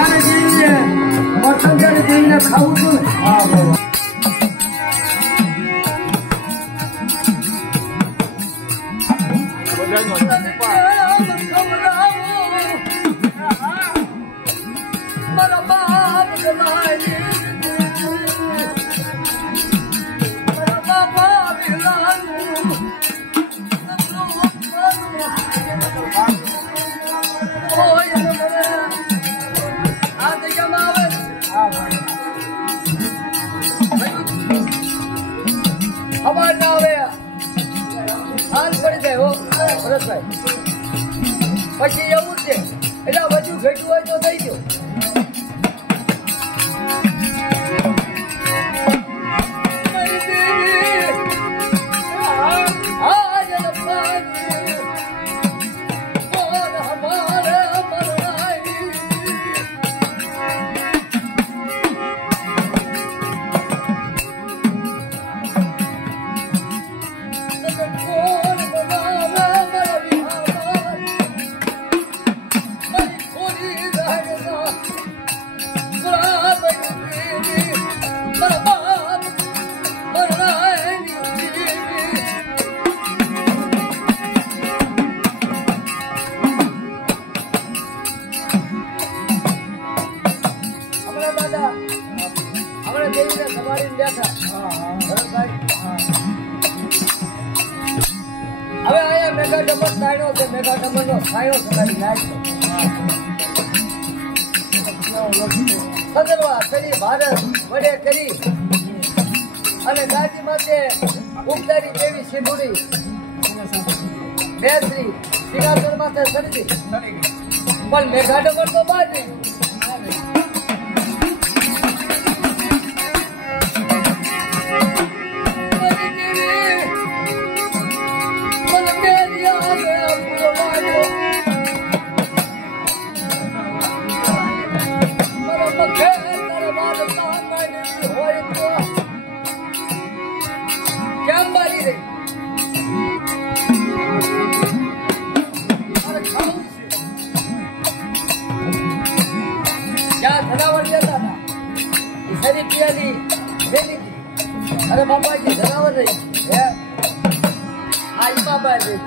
જ્યારે જીવીને મઠન જ્યારે જીવીને ખાવું છું ને હા બાબા અમાર ના હવે હાલ પડી જાય હો ભરતભાઈ પછી એવું છે એટલે બધું ઘટ્યું હોય તો થઈ ગયો હવે આયા મેગા ડબલ સાઈડો છે મેગા ડબલ નો સાઈડો સગાડી નાખ્યો સદરવા કરી ભારત વડે કરી અને દાદી માતે ઉપદારી દેવી સિંધુડી બેસરી સિંહાસન માથે ચડી પણ મેઘા ડબલ તો બાદ નહીં अरे बाबा जी जनावर नहीं है आज बाबा जी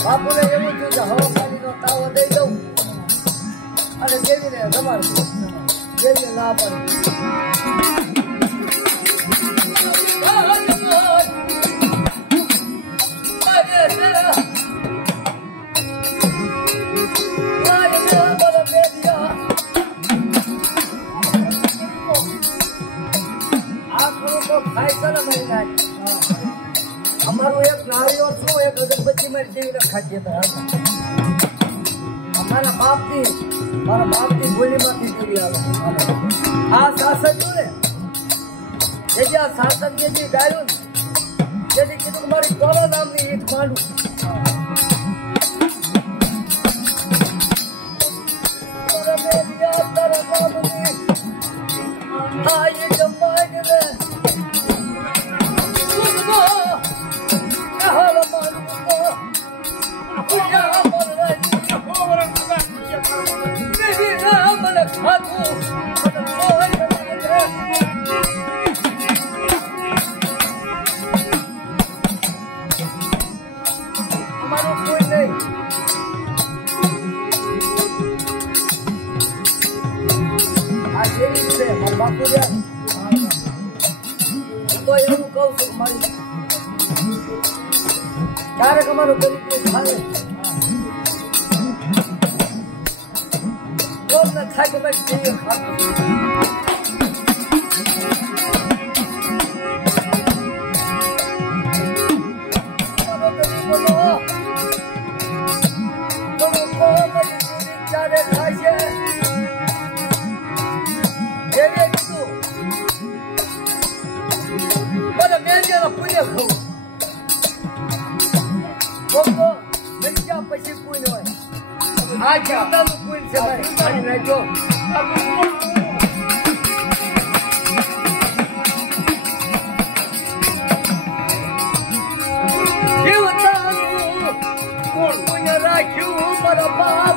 બાપુને એવું થયું કે હવા પાણીનો તાવો દઈ દઉં અને દેવીને રમાડું દેવીને ના પડે અમારું એક નાળીઓ છું એક અગરબત્તી મારી જેવી રખાતી મારા બાપની ગોલીમાંથી જેવી આવે આ શાસન છું ને જે આ શાસન જે ડાયું જેથી કીધું કે મારી કોરો નામની ઈટ માંડું બાપુ તો એવું કહું છું મારી ક્યારેક અમારું ગરીબ ખાવે રોજ ના થાય કે ભાઈ કેવી ખાતું ક્યારે થાય છે એવી કીધું બોલે મેં જેના પુણ્ય ખાવું બોલો મેં પછી પુણ્ય હોય આ જીવતાનું પુણ્ય છે ભાઈ પાણી નાખ્યો પુણ્ય રાખ્યું મારા બાપ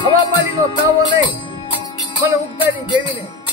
હવા પાણી નો તાવો નહીં મને ઉગતાની જેવી નહીં